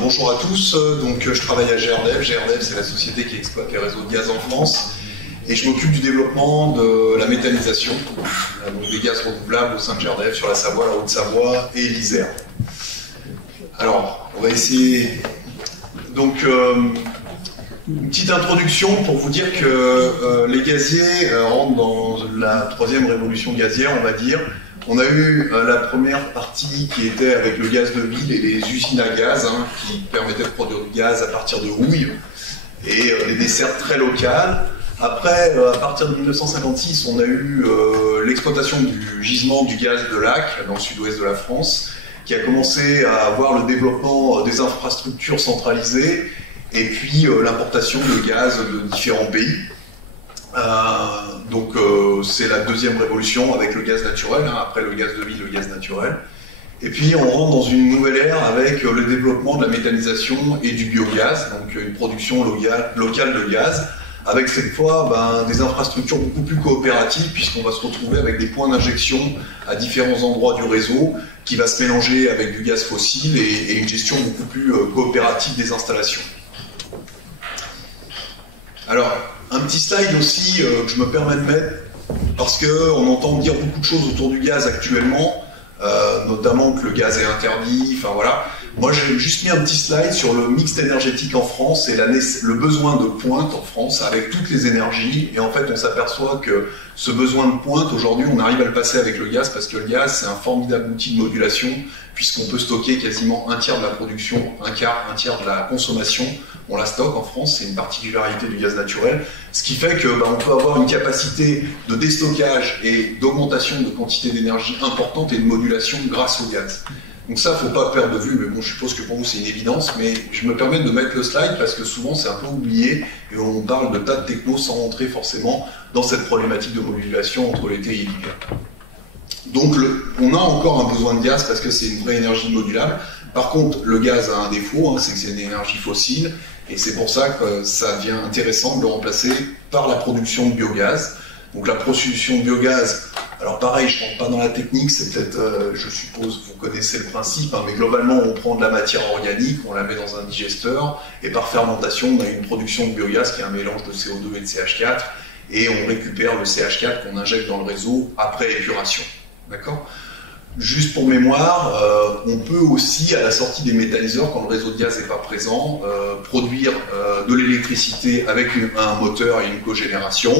Bonjour à tous, donc je travaille à GRDF. GRDF, c'est la société qui exploite les réseaux de gaz en France et je m'occupe du développement de la méthanisation, donc des gaz renouvelables au sein de GRDF sur la Savoie, la Haute-Savoie et l'Isère. Alors, on va essayer. Donc, une petite introduction pour vous dire que les gaziers rentrent dans la troisième révolution gazière, on va dire. On a eu la première partie qui était avec le gaz de ville et les usines à gaz qui permettaient de produire du gaz à partir de houille et les dessertes très locales. Après, à partir de 1956, on a eu l'exploitation du gisement du gaz de Lac dans le sud-ouest de la France qui a commencé à avoir le développement des infrastructures centralisées et puis l'importation de gaz de différents pays. Donc c'est la deuxième révolution avec le gaz naturel, après le gaz de ville, le gaz naturel. Et puis on rentre dans une nouvelle ère avec le développement de la méthanisation et du biogaz, donc une production locale de gaz, avec cette fois des infrastructures beaucoup plus coopératives puisqu'on va se retrouver avec des points d'injection à différents endroits du réseau qui va se mélanger avec du gaz fossile et une gestion beaucoup plus coopérative des installations. Alors, un petit slide aussi que je me permets de mettre, parce qu'on entend dire beaucoup de choses autour du gaz actuellement, notamment que le gaz est interdit, enfin voilà. Moi j'ai juste mis un petit slide sur le mix énergétique en France et le besoin de pointe en France avec toutes les énergies, et en fait on s'aperçoit que ce besoin de pointe, aujourd'hui on arrive à le passer avec le gaz, parce que le gaz c'est un formidable outil de modulation, puisqu'on peut stocker quasiment un tiers de la production, un tiers de la consommation, on la stocke en France, c'est une particularité du gaz naturel, ce qui fait que on peut avoir une capacité de déstockage et d'augmentation de quantité d'énergie importante et de modulation grâce au gaz. Donc ça, faut pas perdre de vue, mais bon, je suppose que pour vous c'est une évidence, mais je me permets de mettre le slide parce que souvent c'est un peu oublié et on parle de tas de techno sans rentrer forcément dans cette problématique de modulation entre l'été et l'hiver. Donc on a encore un besoin de gaz parce que c'est une vraie énergie modulable. Par contre, le gaz a un défaut, c'est que c'est une énergie fossile, et c'est pour ça que ça devient intéressant de le remplacer par la production de biogaz. Donc la production de biogaz, alors pareil, je ne rentre pas dans la technique, c'est peut-être, je suppose, vous connaissez le principe, mais globalement on prend de la matière organique, on la met dans un digesteur, et par fermentation on a une production de biogaz qui est un mélange de CO2 et de CH4, et on récupère le CH4 qu'on injecte dans le réseau après épuration. D'accord ? Juste pour mémoire, on peut aussi, à la sortie des méthaniseurs, quand le réseau de gaz n'est pas présent, produire de l'électricité avec un moteur et une cogénération,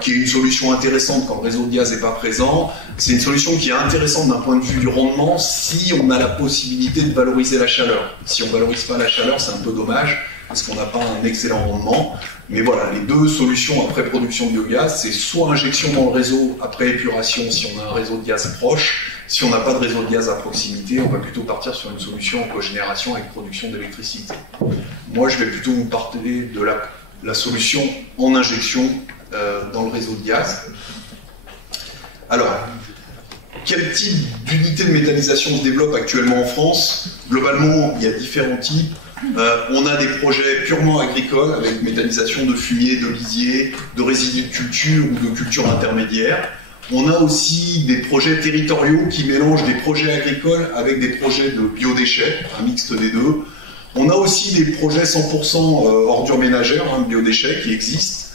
qui est une solution intéressante quand le réseau de gaz n'est pas présent. C'est une solution qui est intéressante d'un point de vue du rendement si on a la possibilité de valoriser la chaleur. Si on ne valorise pas la chaleur, c'est un peu dommage, parce qu'on n'a pas un excellent rendement. Mais voilà, les deux solutions après production de biogaz, c'est soit injection dans le réseau après épuration si on a un réseau de gaz proche. Si on n'a pas de réseau de gaz à proximité, on va plutôt partir sur une solution en cogénération avec production d'électricité. Moi, je vais plutôt vous parler de la solution en injection dans le réseau de gaz. Alors, quel type d'unité de méthanisation se développe actuellement en France? Globalement, il y a différents types. On a des projets purement agricoles avec méthanisation de fumier, de lisier, de résidus de culture ou de culture intermédiaire. On a aussi des projets territoriaux qui mélangent des projets agricoles avec des projets de biodéchets, un mixte des deux. On a aussi des projets 100% ordures ménagères, biodéchets, qui existent.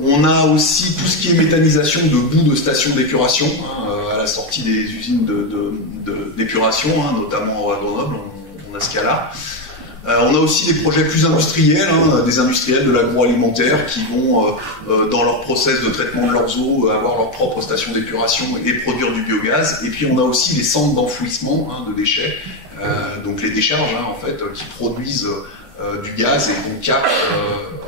On a aussi tout ce qui est méthanisation de bout de stations d'épuration, à la sortie des usines d'épuration, notamment à Grenoble, on a ce cas-là. On a aussi des projets plus industriels, des industriels de l'agroalimentaire qui vont, dans leur process de traitement de leurs eaux, avoir leur propre station d'épuration et produire du biogaz. Et puis on a aussi les centres d'enfouissement de déchets, donc les décharges en fait, qui produisent du gaz et qu'on capte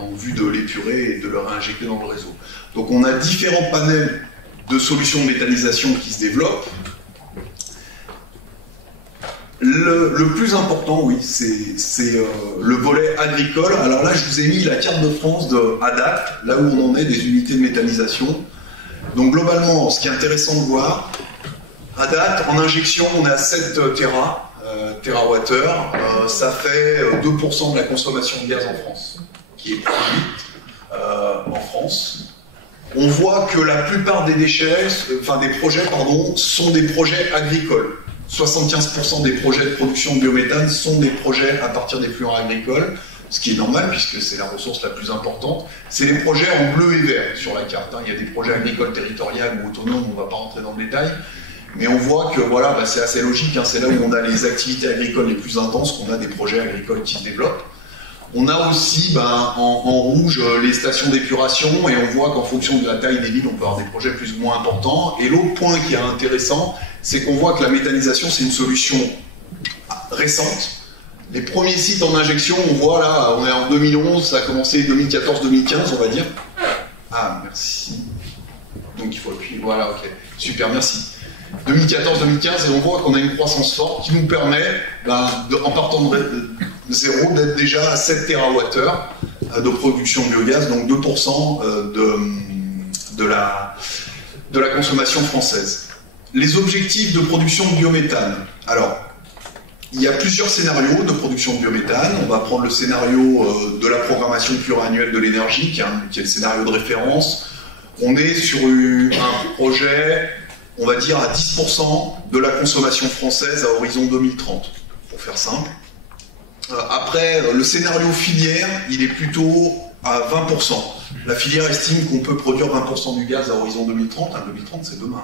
en vue de l'épurer et de le réinjecter dans le réseau. Donc on a différents panels de solutions de méthanisation qui se développent. Le plus important, oui, c'est le volet agricole. Alors là, je vous ai mis la carte de France à date, là où on en est des unités de méthanisation. Donc globalement, ce qui est intéressant de voir, à date, en injection, on est à 7 TWh. Ça fait 2% de la consommation de gaz en France qui est produite. en France. On voit que la plupart des déchets, enfin des projets, pardon, sont des projets agricoles. 75% des projets de production de biométhane sont des projets à partir des fluents agricoles, ce qui est normal puisque c'est la ressource la plus importante. C'est les projets en bleu et vert sur la carte. Il y a des projets agricoles territoriaux ou autonomes, on ne va pas rentrer dans le détail. Mais on voit que voilà, c'est assez logique, c'est là où on a les activités agricoles les plus intenses qu'on a des projets agricoles qui se développent. On a aussi en rouge les stations d'épuration et on voit qu'en fonction de la taille des villes, on peut avoir des projets plus ou moins importants. Et l'autre point qui est intéressant, c'est qu'on voit que la méthanisation, c'est une solution récente. Les premiers sites en injection, on voit là, on est en 2011, ça a commencé 2014-2015, on va dire. Ah, merci. Donc il faut appuyer, voilà, ok. Super, merci. 2014-2015, et on voit qu'on a une croissance forte qui nous permet, en partant de zéro, d'être déjà à 7 TWh de production de biogaz, donc 2% de la consommation française. Les objectifs de production de biométhane. Alors, il y a plusieurs scénarios de production de biométhane. On va prendre le scénario de la programmation pluriannuelle de l'énergie, qui est le scénario de référence. On est sur un projet, on va dire, à 10% de la consommation française à horizon 2030, pour faire simple. Après, le scénario filière, il est plutôt à 20%. La filière estime qu'on peut produire 20% du gaz à horizon 2030. 2030, c'est demain.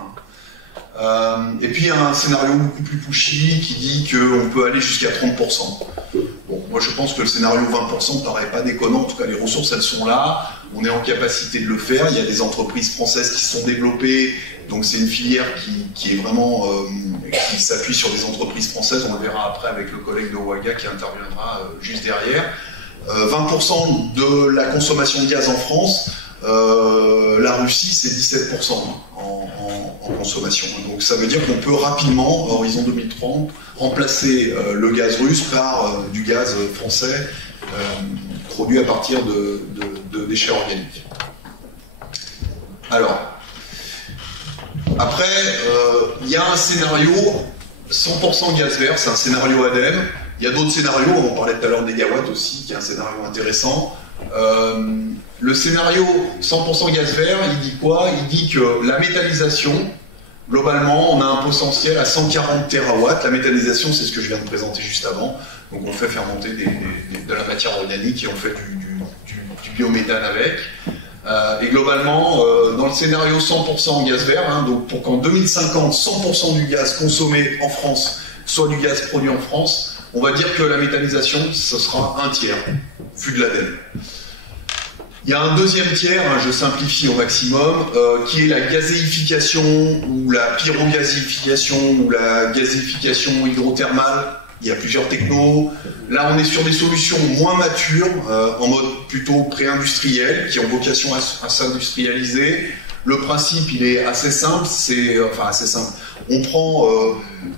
Et puis, il y a un scénario beaucoup plus pushy qui dit qu'on peut aller jusqu'à 30%. Bon, moi, je pense que le scénario 20% ne paraît pas déconnant. En tout cas, les ressources, elles sont là. On est en capacité de le faire. Il y a des entreprises françaises qui sont développées. Donc, c'est une filière qui est vraiment... qui s'appuie sur des entreprises françaises. On le verra après avec le collègue de Waga qui interviendra juste derrière. 20% de la consommation de gaz en France. La Russie, c'est 17% en consommation. Donc ça veut dire qu'on peut rapidement, à horizon 2030, remplacer le gaz russe par du gaz français produit à partir de déchets organiques. Alors, après, il y a un scénario 100% gaz vert, c'est un scénario ADEME. Il y a d'autres scénarios, on en parlait tout à l'heure des gigawatts aussi, qui est un scénario intéressant. Le scénario 100% gaz vert, il dit quoi? Il dit que la méthanisation, globalement, on a un potentiel à 140 TW. La méthanisation, c'est ce que je viens de présenter juste avant. Donc on fait fermenter de la matière organique et on fait du biométhane avec. Et globalement, dans le scénario 100% gaz vert, donc pour qu'en 2050, 100% du gaz consommé en France soit du gaz produit en France, on va dire que la méthanisation, ce sera un tiers, vu de l'ADEME. Il y a un deuxième tiers, je simplifie au maximum, qui est la gazéification ou la pyrogazéification ou la gazéification hydrothermale. Il y a plusieurs technos. Là, on est sur des solutions moins matures, en mode plutôt pré-industriel, qui ont vocation à s'industrialiser. Le principe, il est assez simple. Enfin, assez simple. On prend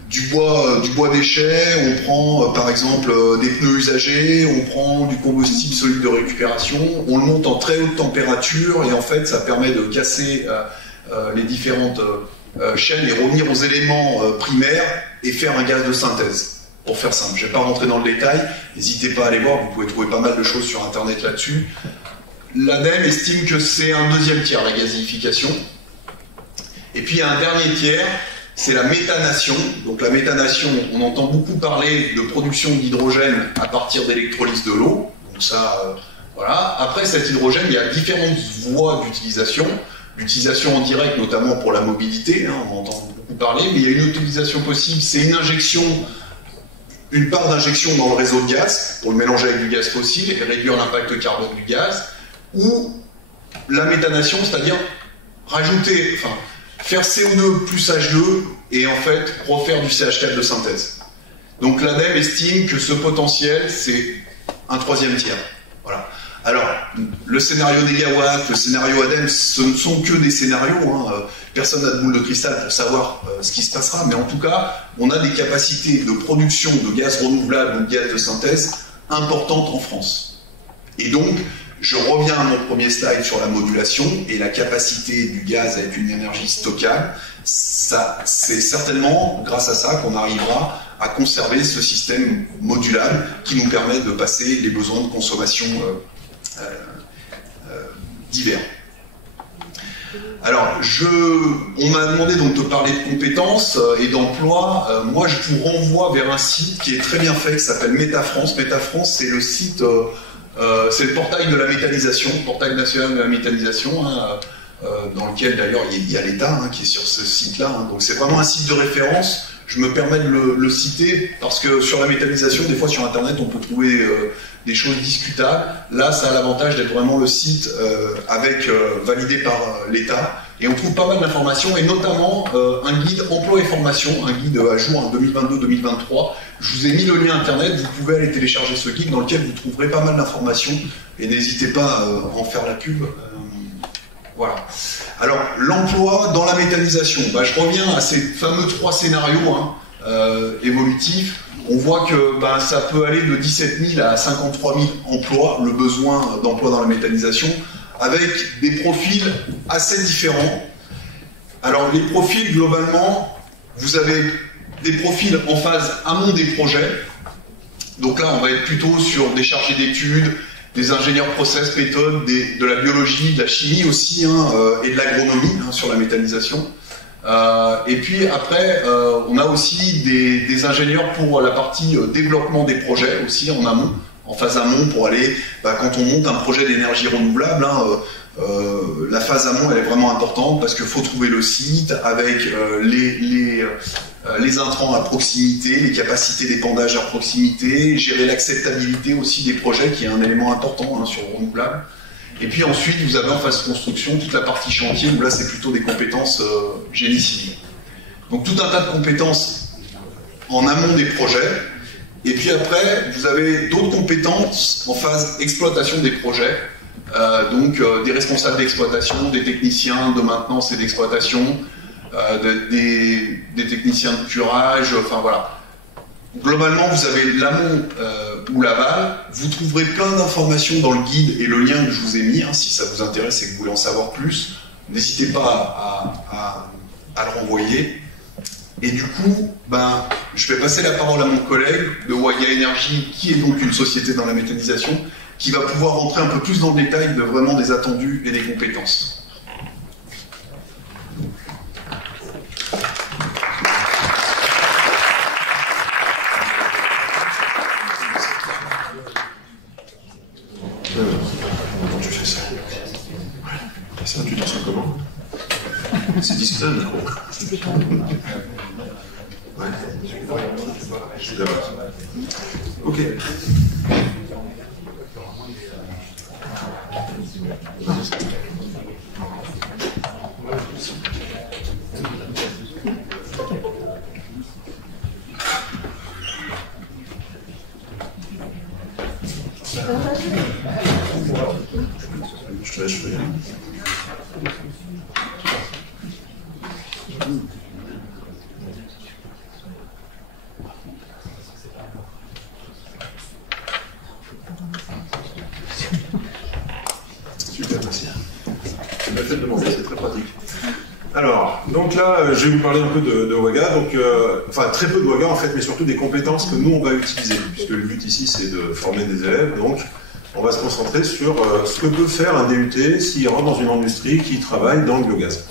du bois déchet, on prend par exemple des pneus usagés, on prend du combustible solide de récupération, on le monte en très haute température et en fait, ça permet de casser les différentes chaînes et revenir aux éléments primaires et faire un gaz de synthèse. Pour faire simple, je ne vais pas rentrer dans le détail, n'hésitez pas à aller voir, vous pouvez trouver pas mal de choses sur internet là-dessus. L'ADEME estime que c'est un deuxième tiers, la gazéification. Et puis il y a un dernier tiers, c'est la méthanation. Donc la méthanation, on entend beaucoup parler de production d'hydrogène à partir d'électrolyse de l'eau. Donc ça, voilà. Après cet hydrogène, il y a différentes voies d'utilisation. L'utilisation en direct, notamment pour la mobilité, on entend beaucoup parler, mais il y a une utilisation possible, c'est une injection, une part d'injection dans le réseau de gaz, pour le mélanger avec du gaz fossile et réduire l'impact carbone du gaz, ou la méthanation, c'est-à-dire rajouter, faire CO2 plus H2 et en fait refaire du CH4 de synthèse. Donc l'ADEME estime que ce potentiel, c'est un troisième tiers. Voilà. Alors, le scénario des gigawatts, le scénario ADEME, ce ne sont que des scénarios. Personne n'a de boule de cristal pour savoir ce qui se passera, mais en tout cas, on a des capacités de production de gaz renouvelable ou de gaz de synthèse importantes en France. Et donc, je reviens à mon premier slide sur la modulation et la capacité du gaz à être une énergie stockable. C'est certainement grâce à ça qu'on arrivera à conserver ce système modulable qui nous permet de passer les besoins de consommation divers. Alors, on m'a demandé donc de parler de compétences et d'emploi. Moi, je vous renvoie vers un site qui est très bien fait, qui s'appelle MetaFrance. MetaFrance, c'est le site, c'est le portail de la méthanisation, le portail national de la méthanisation, hein, dans lequel d'ailleurs il y a l'État hein, qui est sur ce site-là. Hein. Donc c'est vraiment un site de référence. Je me permets de le citer parce que sur la méthanisation, des fois sur Internet, on peut trouver des choses discutables. Là, ça a l'avantage d'être vraiment le site validé par l'État. Et on trouve pas mal d'informations, et notamment un guide emploi et formation, un guide à jour en 2022-2023. Je vous ai mis le lien Internet, vous pouvez aller télécharger ce guide dans lequel vous trouverez pas mal d'informations. Et n'hésitez pas à en faire la pub. Voilà. Alors, l'emploi dans la méthanisation. Je reviens à ces fameux 3 scénarios hein, évolutifs. On voit que ça peut aller de 17 000 à 53 000 emplois, le besoin d'emploi dans la méthanisation, avec des profils assez différents. Alors, les profils, globalement, vous avez des profils en phase amont des projets. Donc là, on va être plutôt sur des chargés d'études, des ingénieurs process, méthodes, de la biologie, de la chimie aussi, hein, et de l'agronomie hein, sur la méthanisation. Et puis après, on a aussi des ingénieurs pour la partie développement des projets aussi en amont, en phase amont pour aller, quand on monte un projet d'énergie renouvelable, hein, la phase amont elle est vraiment importante parce qu'il faut trouver le site avec les intrants à proximité, les capacités d'épandage à proximité, gérer l'acceptabilité aussi des projets qui est un élément important hein, sur le renouvelable. Et puis ensuite, vous avez en phase construction toute la partie chantier, où là c'est plutôt des compétences génie civil. Donc tout un tas de compétences en amont des projets. Et puis après, vous avez d'autres compétences en phase exploitation des projets. Des responsables d'exploitation, des techniciens de maintenance et d'exploitation, des techniciens de curage, enfin voilà. Globalement, vous avez l'amont ou l'aval. Vous trouverez plein d'informations dans le guide et le lien que je vous ai mis, hein, si ça vous intéresse et que vous voulez en savoir plus. N'hésitez pas à le renvoyer. Et du coup, je vais passer la parole à mon collègue de Waya Energy, qui est donc une société dans la méthanisation, qui va pouvoir rentrer un peu plus dans le détail de vraiment des attendus et des compétences. Comment tu fais ça? Ça, tu t'en sens comment? C'est discret, le micro. Ouais. C'est d'accord. Ok. Je te laisse faire. Super, merci. Tu m'as fait demander, c'est très pratique. Alors, donc là, je vais vous parler un peu de WAGA, enfin très peu de WAGA en fait, mais surtout des compétences que nous on va utiliser, puisque le but ici c'est de former des élèves, donc on va se concentrer sur ce que peut faire un DUT s'il rentre dans une industrie qui travaille dans le biogaz.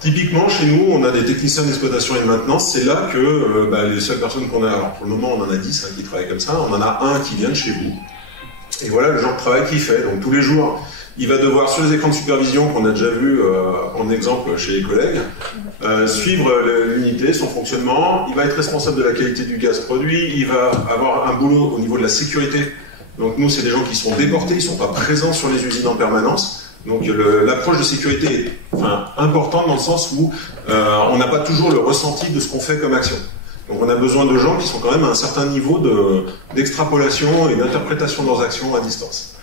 Typiquement, chez nous, on a des techniciens d'exploitation et de maintenance, c'est là que les seules personnes qu'on a, alors pour le moment on en a 10 hein, qui travaillent comme ça, on en a un qui vient de chez vous, et voilà le genre de travail qu'il fait, donc tous les jours, il va devoir, sur les écrans de supervision qu'on a déjà vu en exemple chez les collègues, suivre l'unité, son fonctionnement, il va être responsable de la qualité du gaz produit, il va avoir un boulot au niveau de la sécurité. Donc nous, c'est des gens qui sont déportés, ils ne sont pas présents sur les usines en permanence. Donc l'approche de sécurité est importante dans le sens où on n'a pas toujours le ressenti de ce qu'on fait comme action. Donc on a besoin de gens qui sont quand même à un certain niveau d'extrapolation et d'interprétation de leurs actions à distance.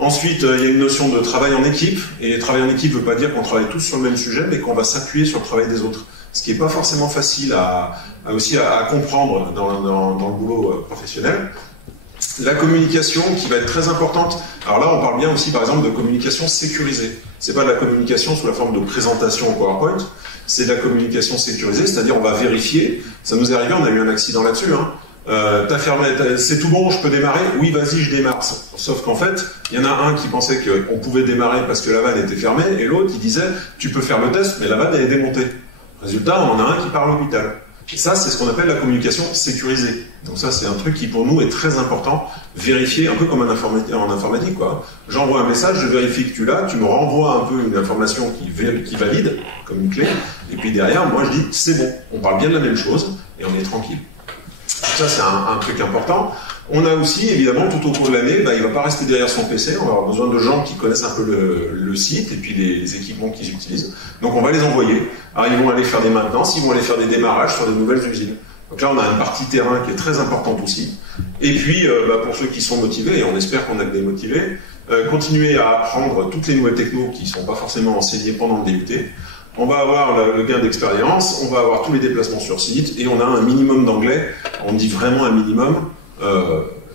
Ensuite, il y a une notion de travail en équipe, et travail en équipe ne veut pas dire qu'on travaille tous sur le même sujet, mais qu'on va s'appuyer sur le travail des autres. Ce qui n'est pas forcément facile à comprendre dans le boulot professionnel. La communication qui va être très importante. Alors là, on parle bien aussi, par exemple, de communication sécurisée. C'est pas de la communication sous la forme de présentation en PowerPoint, c'est de la communication sécurisée, c'est-à-dire on va vérifier. Ça nous est arrivé, on a eu un accident là-dessus, hein. t'as fermé, c'est tout bon, je peux démarrer? Oui, vas-y, je démarre. Sauf qu'en fait, il y en a un qui pensait qu'on pouvait démarrer parce que la vanne était fermée, et l'autre qui disait, tu peux faire le test, mais la vanne elle est démontée. Résultat, on en a un qui part à l'hôpital. Et ça, c'est ce qu'on appelle la communication sécurisée. Donc ça, c'est un truc qui, pour nous, est très important. Vérifier, un peu comme en informatique, quoi. J'envoie un message, je vérifie que tu l'as, tu me renvoies un peu une information qui valide, comme une clé, et puis derrière, moi, je dis, c'est bon, on parle bien de la même chose, et on est tranquille. Ça, c'est un truc important. On a aussi, évidemment, tout au cours de l'année, il ne va pas rester derrière son PC, on va avoir besoin de gens qui connaissent un peu le site et puis les équipements qu'ils utilisent. Donc on va les envoyer. Alors ils vont aller faire des maintenances, ils vont aller faire des démarrages sur des nouvelles usines. Donc là, on a une partie terrain qui est très importante aussi. Et puis, pour ceux qui sont motivés, et on espère qu'on a que des motivés, continuer à apprendre toutes les nouvelles technos qui ne sont pas forcément enseignées pendant le DUT. On va avoir le gain d'expérience, on va avoir tous les déplacements sur site, et on a un minimum d'anglais. On dit vraiment un minimum.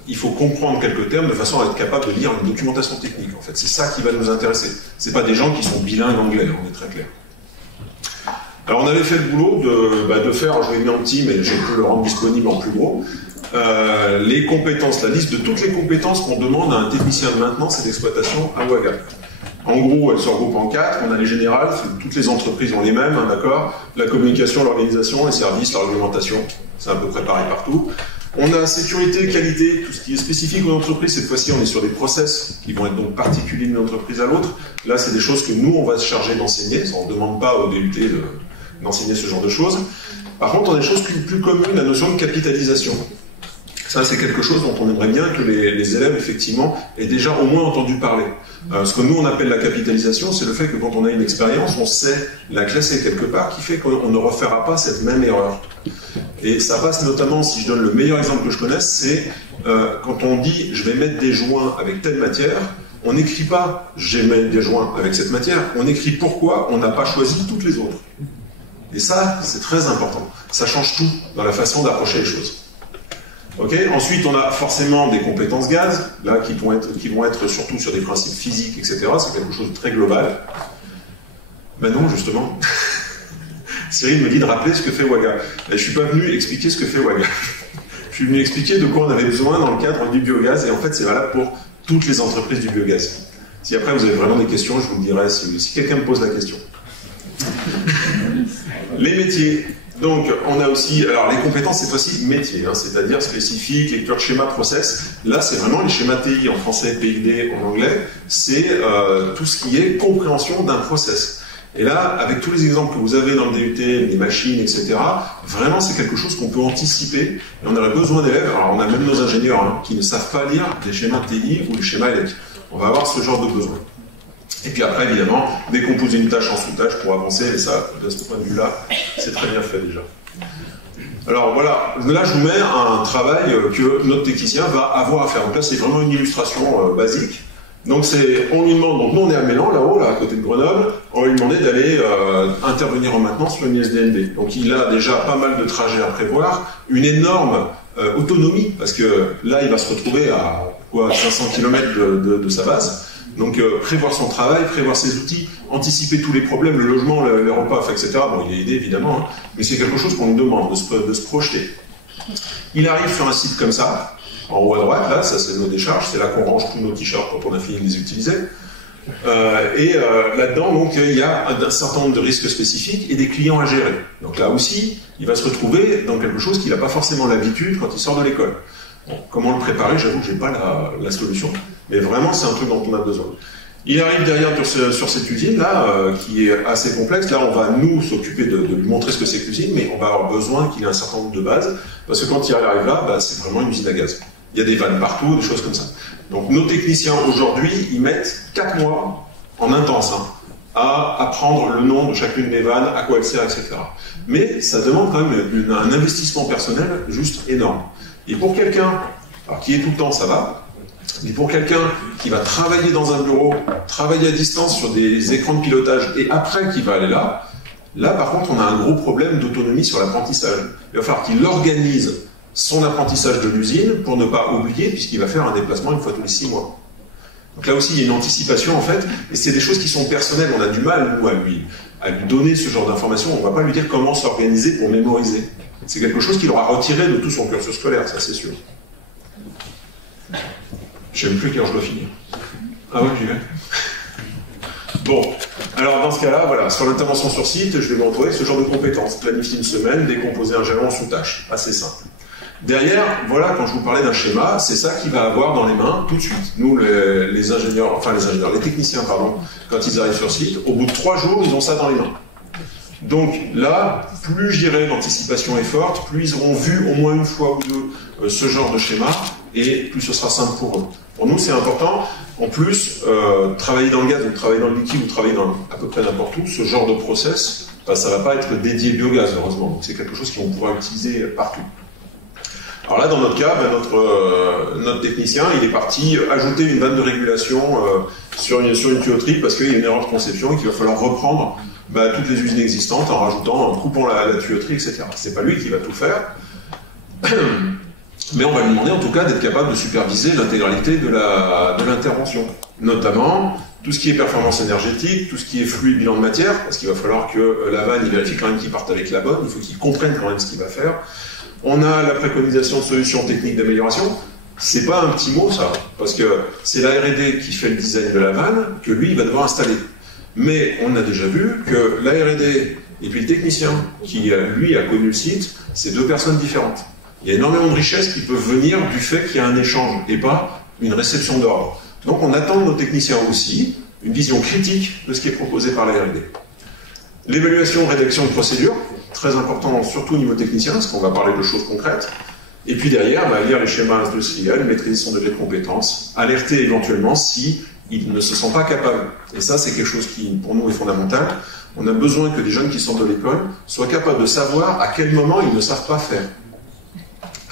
Il faut comprendre quelques termes de façon à être capable de lire une documentation technique. En fait, c'est ça qui va nous intéresser. C'est pas des gens qui sont bilingues anglais, on est très clair. Alors, on avait fait le boulot de faire, je l'ai mis en petit, mais je peux le rendre disponible en plus gros, les compétences, la liste de toutes les compétences qu'on demande à un technicien de maintenance et d'exploitation à Waga. En gros, elle se regroupe en 4. On a les générales, toutes les entreprises ont les mêmes, hein, d'accord. La communication, l'organisation, les services, la réglementation, c'est à peu près pareil partout. On a sécurité, qualité, tout ce qui est spécifique aux entreprises. Cette fois-ci, on est sur des process qui vont être donc particuliers d'une entreprise à l'autre. Là, c'est des choses que nous, on va se charger d'enseigner. On ne demande pas au DUT d'enseigner ce genre de choses. Par contre, on a des choses plus communes, la notion de capitalisation. Ça, c'est quelque chose dont on aimerait bien que les élèves, effectivement, aient déjà au moins entendu parler. Ce que nous, on appelle la capitalisation, c'est le fait que quand on a une expérience, on sait la classer quelque part, qui fait qu'on ne refera pas cette même erreur. Et ça passe notamment, si je donne le meilleur exemple que je connaisse, c'est quand on dit « je vais mettre des joints avec telle matière », on n'écrit pas « je vais mettre des joints avec cette matière », on écrit pourquoi on n'a pas choisi toutes les autres. Et ça, c'est très important. Ça change tout dans la façon d'approcher les choses. Okay. Ensuite, on a forcément des compétences gaz, là, qui vont être surtout sur des principes physiques, etc. C'est quelque chose de très global. Ben non, justement. Cyril me dit de rappeler ce que fait Waga. Je ne suis pas venu expliquer ce que fait Waga. Je suis venu expliquer de quoi on avait besoin dans le cadre du biogaz, et en fait, c'est valable pour toutes les entreprises du biogaz. Si après vous avez vraiment des questions, je vous le dirai si quelqu'un me pose la question. Les métiers. Donc, on a aussi, alors les compétences, cette fois-ci, métiers, hein, c'est-à-dire spécifiques, lecture de schéma, process. Là, c'est vraiment les schémas TI en français, PID en anglais. C'est tout ce qui est compréhension d'un process. Et là, avec tous les exemples que vous avez dans le DUT, les machines, etc., vraiment, c'est quelque chose qu'on peut anticiper. Et on aurait besoin d'élèves, alors on a même nos ingénieurs hein, qui ne savent pas lire des schémas TI ou des schémas ELEC. On va avoir ce genre de besoin. Et puis après, évidemment, décomposer une tâche en sous-tâches pour avancer, et ça, de ce point de vue-là, c'est très bien fait déjà. Alors voilà, là je vous mets un travail que notre technicien va avoir à faire. Donc là, c'est vraiment une illustration basique. Donc on lui demande, donc nous on est à Mélan, là-haut, là, à côté de Grenoble, on va lui demander d'aller intervenir en maintenance sur une ISDND. Donc il a déjà pas mal de trajets à prévoir, une énorme autonomie, parce que là, il va se retrouver à 500 km de sa base. Donc prévoir son travail, prévoir ses outils, anticiper tous les problèmes, le logement, les repas, etc. Bon, il est aidé évidemment, hein, mais c'est quelque chose qu'on lui demande, de se projeter. Il arrive sur un site comme ça, en haut à droite, là, ça c'est nos décharges, c'est là qu'on range tous nos t-shirts quand on a fini de les utiliser. Là-dedans, donc, il y a un certain nombre de risques spécifiques et des clients à gérer. Donc là aussi, il va se retrouver dans quelque chose qu'il n'a pas forcément l'habitude quand il sort de l'école. Bon, comment le préparer, j'avoue que je n'ai pas la solution. Mais vraiment, c'est un truc dont on a besoin. Il arrive derrière sur cette usine-là, qui est assez complexe. Là, on va nous s'occuper de lui montrer ce que c'est que l'usine, mais on va avoir besoin qu'il ait un certain nombre de bases, parce que quand il arrive là, c'est vraiment une usine à gaz. Il y a des vannes partout, des choses comme ça. Donc nos techniciens, aujourd'hui, ils mettent 4 mois en intense à apprendre le nom de chacune des vannes, à quoi elles servent, etc. Mais ça demande quand même un investissement personnel juste énorme. Et pour quelqu'un qui est tout le temps, ça va. Mais pour quelqu'un qui va travailler dans un bureau, travailler à distance sur des écrans de pilotage, et après qui va aller là par contre on a un gros problème d'autonomie sur l'apprentissage. Il va falloir qu'il organise son apprentissage de l'usine pour ne pas oublier, puisqu'il va faire un déplacement une fois tous les 6 mois. Donc là aussi il y a une anticipation en fait, et c'est des choses qui sont personnelles, on a du mal nous à lui donner ce genre d'informations, on ne va pas lui dire comment s'organiser pour mémoriser. c'est quelque chose qu'il aura retiré de tout son cursus scolaire, ça c'est sûr. Je ne sais même plus quelle heure je dois finir. Ah oui, j'y vais. Bon, alors dans ce cas-là, voilà, sur l'intervention sur site, je vais vous retrouver ce genre de compétences. Planifier une semaine, décomposer un jalon sous tâches. Assez simple. Derrière, voilà, quand je vous parlais d'un schéma, c'est ça qu'il va avoir dans les mains tout de suite. Nous, les ingénieurs, les techniciens, pardon, quand ils arrivent sur site, au bout de 3 jours, ils ont ça dans les mains. Donc là, plus je dirais l'anticipation est forte, plus ils auront vu au moins une fois ou deux ce genre de schéma, et plus ce sera simple pour eux. Pour nous, c'est important. En plus, travailler dans le gaz, ou travailler dans le liquide, ou travailler dans à peu près n'importe où, ce genre de process, bah, ça ne va pas être dédié biogaz, heureusement. C'est quelque chose qu'on pourra utiliser partout. Alors là, dans notre cas, ben, notre technicien, il est parti ajouter une vanne de régulation sur une tuyauterie parce qu'il y a une erreur de conception et qu'il va falloir reprendre toutes les usines existantes en rajoutant, en coupant la tuyauterie, etc. C'est pas lui qui va tout faire, mais on va lui demander en tout cas d'être capable de superviser l'intégralité de l'intervention, notamment tout ce qui est performance énergétique, tout ce qui est flux et bilan de matière, parce qu'il va falloir que la vanne, il vérifie quand même qu'il parte avec la bonne, il faut qu'il comprenne quand même ce qu'il va faire. On a la préconisation de solutions techniques d'amélioration. C'est pas un petit mot, ça, parce que c'est la R&D qui fait le design de la vanne que lui, il va devoir installer. Mais on a déjà vu que la R&D et puis le technicien qui, lui, a connu le site, c'est deux personnes différentes. Il y a énormément de richesses qui peuvent venir du fait qu'il y a un échange et pas une réception d'ordre. Donc on attend de nos techniciens aussi une vision critique de ce qui est proposé par la R&D. L'évaluation, rédaction de procédures, très important surtout au niveau technicien, parce qu'on va parler de choses concrètes. Et puis derrière, lire les schémas industriels, maîtriser son degré de compétence, alerter éventuellement si ils ne se sentent pas capables. Et ça, c'est quelque chose qui, pour nous, est fondamental. On a besoin que des jeunes qui sortent de l'école soient capables de savoir à quel moment ils ne savent pas faire.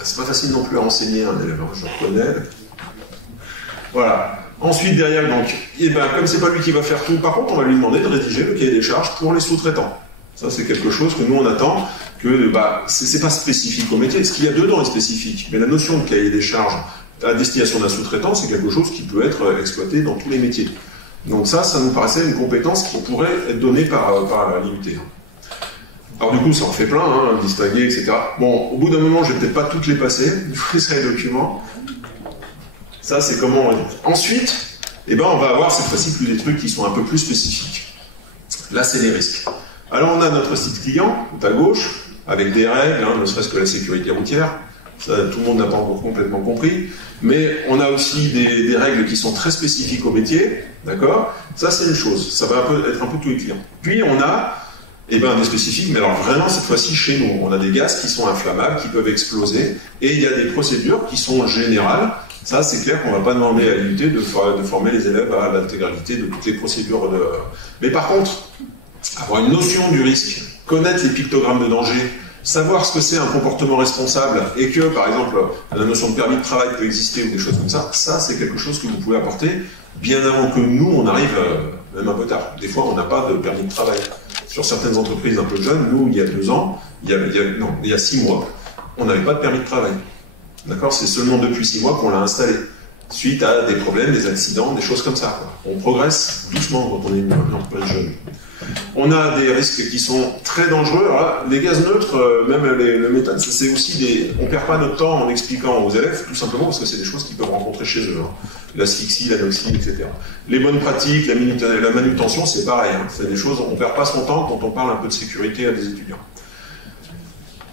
C'est pas facile non plus à enseigner un élève, je reconnais. Voilà. Ensuite, derrière, donc, comme c'est pas lui qui va faire tout, par contre, on va lui demander de rédiger le cahier des charges pour les sous-traitants. Ça, c'est quelque chose que nous, on attend, que c'est pas spécifique au métier. Ce qu'il y a dedans est spécifique, mais la notion de cahier des charges à destination d'un sous-traitant, c'est quelque chose qui peut être exploité dans tous les métiers. Donc ça nous paraissait une compétence qui pourrait être donnée par l'IUT. Alors du coup, ça en fait plein, distinguer, etc. Bon, au bout d'un moment, je vais peut-être pas toutes les passer, il faut ça les documents. Ça, c'est comment on rédige. Ensuite, on va avoir cette fois-ci plus des trucs qui sont un peu plus spécifiques. Là, c'est les risques. Alors, on a notre site client, tout à gauche, avec des règles, ne serait-ce que la sécurité routière. Ça, tout le monde n'a pas encore complètement compris. Mais on a aussi des règles qui sont très spécifiques au métier, d'accord? Ça, c'est une chose. Ça va être un peu tous les clients. Puis, on a des spécifiques, mais alors vraiment, cette fois-ci, chez nous, on a des gaz qui sont inflammables, qui peuvent exploser, et il y a des procédures qui sont générales. Ça, c'est clair qu'on ne va pas demander à l'IUT de former les élèves à l'intégralité de toutes les procédures. Mais par contre, avoir une notion du risque, connaître les pictogrammes de danger, savoir ce que c'est un comportement responsable, et que, par exemple, la notion de permis de travail peut exister ou des choses comme ça, c'est quelque chose que vous pouvez apporter bien avant que nous, on arrive, même un peu tard. Des fois, on n'a pas de permis de travail. Sur certaines entreprises un peu jeunes, nous, il y a 2 ans, il y a 6 mois, on n'avait pas de permis de travail. D'accord, c'est seulement depuis 6 mois qu'on l'a installé, suite à des problèmes, des accidents, des choses comme ça, quoi. On progresse doucement quand on est une entreprise jeune. On a des risques qui sont très dangereux. Alors là, les gaz neutres, même le méthane, c'est aussi on perd pas notre temps en expliquant aux élèves, tout simplement parce que c'est des choses qu'ils peuvent rencontrer chez eux. L'asphyxie, l'anoxie, etc. Les bonnes pratiques, la manutention, c'est pareil. C'est des choses, on perd pas son temps quand on parle un peu de sécurité à des étudiants.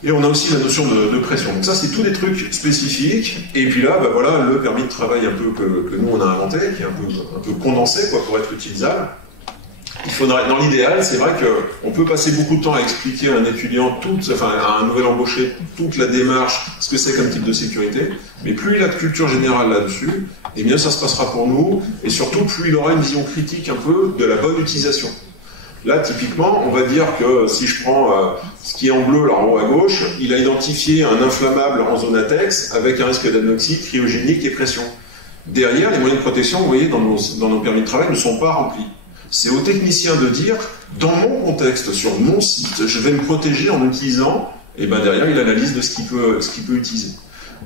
Et on a aussi la notion de pression. Donc ça, c'est tous des trucs spécifiques. Et puis là, voilà, le permis de travail un peu que nous, on a inventé, qui est un peu condensé pour être utilisable. Il faudrait, dans l'idéal, c'est vrai qu'on peut passer beaucoup de temps à expliquer à un étudiant, à un nouvel embauché, toute la démarche, ce que c'est comme type de sécurité. Mais plus il a de culture générale là-dessus, et mieux ça se passera pour nous. Et surtout, plus il aura une vision critique un peu de la bonne utilisation. Là, typiquement, on va dire que si je prends ce qui est en bleu, là en haut à gauche, il a identifié un inflammable en zone ATEX avec un risque d'anoxie, cryogénique et pression. Derrière, les moyens de protection, vous voyez, dans nos permis de travail ne sont pas remplis. C'est aux techniciens de dire, dans mon contexte, sur mon site, je vais me protéger en utilisant, et derrière, il analyse de ce qu'il peut utiliser.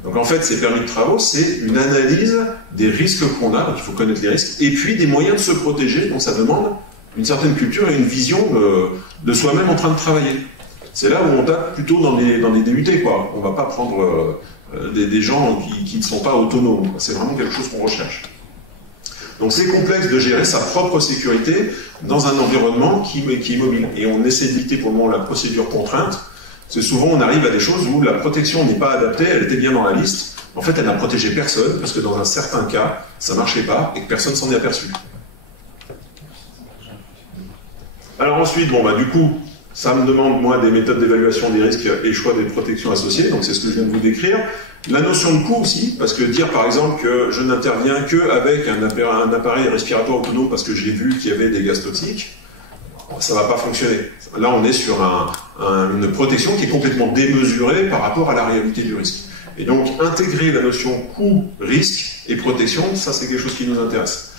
Donc en fait, ces permis de travaux, c'est une analyse des risques qu'on a, donc il faut connaître les risques, et puis des moyens de se protéger, donc ça demande une certaine culture et une vision de soi-même en train de travailler. c'est là où on tape plutôt dans des DUT, quoi. On va pas prendre des gens qui ne sont pas autonomes. C'est vraiment quelque chose qu'on recherche. Donc c'est complexe de gérer sa propre sécurité dans un environnement qui est mobile. Et on essaie d'éviter pour le moment la procédure contrainte, parce que souvent on arrive à des choses où la protection n'est pas adaptée, elle était bien dans la liste, en fait elle n'a protégé personne, parce que dans un certain cas, ça ne marchait pas et que personne s'en est aperçu. Alors ensuite, bon bah du coup, ça me demande, moi, des méthodes d'évaluation des risques et choix des protections associées, donc c'est ce que je viens de vous décrire. La notion de coût aussi, parce que dire par exemple que je n'interviens qu'avec un appareil respiratoire autonome parce que j'ai vu qu'il y avait des gaz toxiques, ça ne va pas fonctionner. Là, on est sur une protection qui est complètement démesurée par rapport à la réalité du risque. Et donc, intégrer la notion coût, risque et protection, ça c'est quelque chose qui nous intéresse.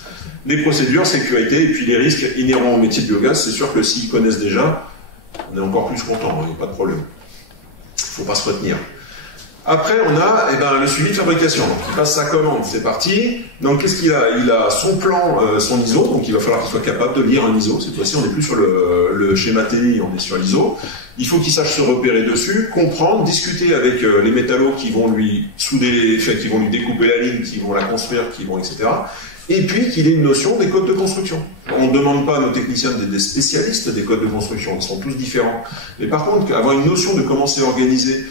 Les procédures, sécurité et puis les risques inhérents au métier de biogaz, c'est sûr que s'ils connaissent déjà, on est encore plus content, il n'y a pas de problème. Il ne faut pas se retenir. Après, on a le suivi de fabrication. Donc, il passe sa commande, c'est parti. Donc, qu'est-ce qu'il a? Il a son plan, son ISO, donc il va falloir qu'il soit capable de lire un ISO. Cette fois-ci, on n'est plus sur le schéma TI, on est sur l'ISO. Il faut qu'il sache se repérer dessus, comprendre, discuter avec les métallos qui vont lui souder, qui vont lui découper la ligne, qui vont la construire, etc. Et puis qu'il ait une notion des codes de construction. On ne demande pas à nos techniciens d'être des spécialistes des codes de construction, ils sont tous différents. Mais par contre, avoir une notion de comment c'est organisé,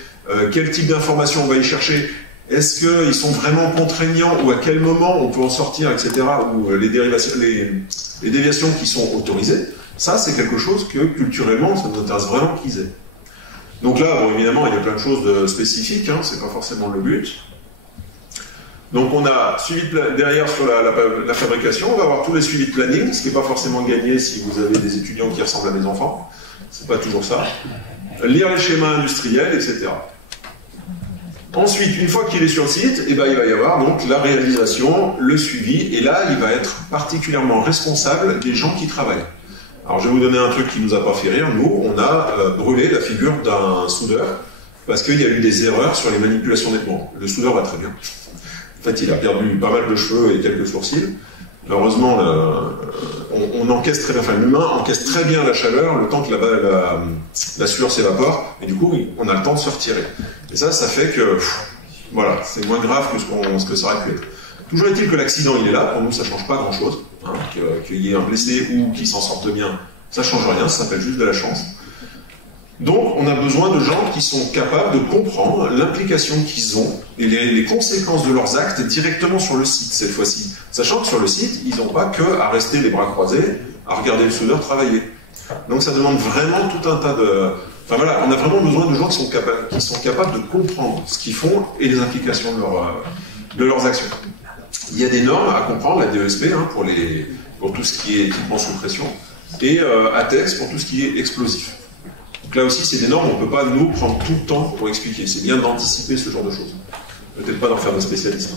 quel type d'informations on va y chercher, est-ce qu'ils sont vraiment contraignants ou à quel moment on peut en sortir, etc. Ou les déviations qui sont autorisées, ça c'est quelque chose que culturellement ça nous intéresse vraiment qu'ils aient. Donc là, bon, évidemment, il y a plein de choses spécifiques, c'est pas forcément le but. Donc on a suivi derrière sur la fabrication, on va avoir tous les suivis de planning, ce qui n'est pas forcément gagné si vous avez des étudiants qui ressemblent à mes enfants, c'est pas toujours ça. Lire les schémas industriels, etc. Ensuite, une fois qu'il est sur le site, il va y avoir donc la réalisation, le suivi, et là il va être particulièrement responsable des gens qui travaillent. Alors je vais vous donner un truc qui nous a pas fait rire, nous on a brûlé la figure d'un soudeur, parce qu'il y a eu des erreurs sur les manipulations des ponts. Le soudeur va très bien. En fait, il a perdu pas mal de cheveux et quelques sourcils. Heureusement, on encaisse très bien, enfin l'humain encaisse très bien la chaleur le temps que la sueur s'évapore, et du coup, on a le temps de se retirer. Et ça fait que, voilà, c'est moins grave que ce que ça aurait pu être. Toujours est-il que l'accident, il est là, pour nous, ça change pas grand-chose. Qu'il y ait un blessé ou qu'il s'en sorte bien, ça change rien, ça s'appelle juste de la chance. Donc, on a besoin de gens qui sont capables de comprendre l'implication qu'ils ont et les conséquences de leurs actes directement sur le site, cette fois-ci. Sachant que sur le site, ils n'ont pas que à rester les bras croisés, à regarder le soudeur travailler. Donc, ça demande vraiment tout un tas de... Enfin voilà, on a vraiment besoin de gens qui sont capables de comprendre ce qu'ils font et les implications de leurs actions. Il y a des normes à comprendre, la DESP, pour tout ce qui est équipement sous pression, et ATEX pour tout ce qui est explosif. Donc là aussi, c'est des normes, on ne peut pas nous prendre tout le temps pour expliquer. C'est bien d'anticiper ce genre de choses. Peut-être pas d'en faire des spécialistes.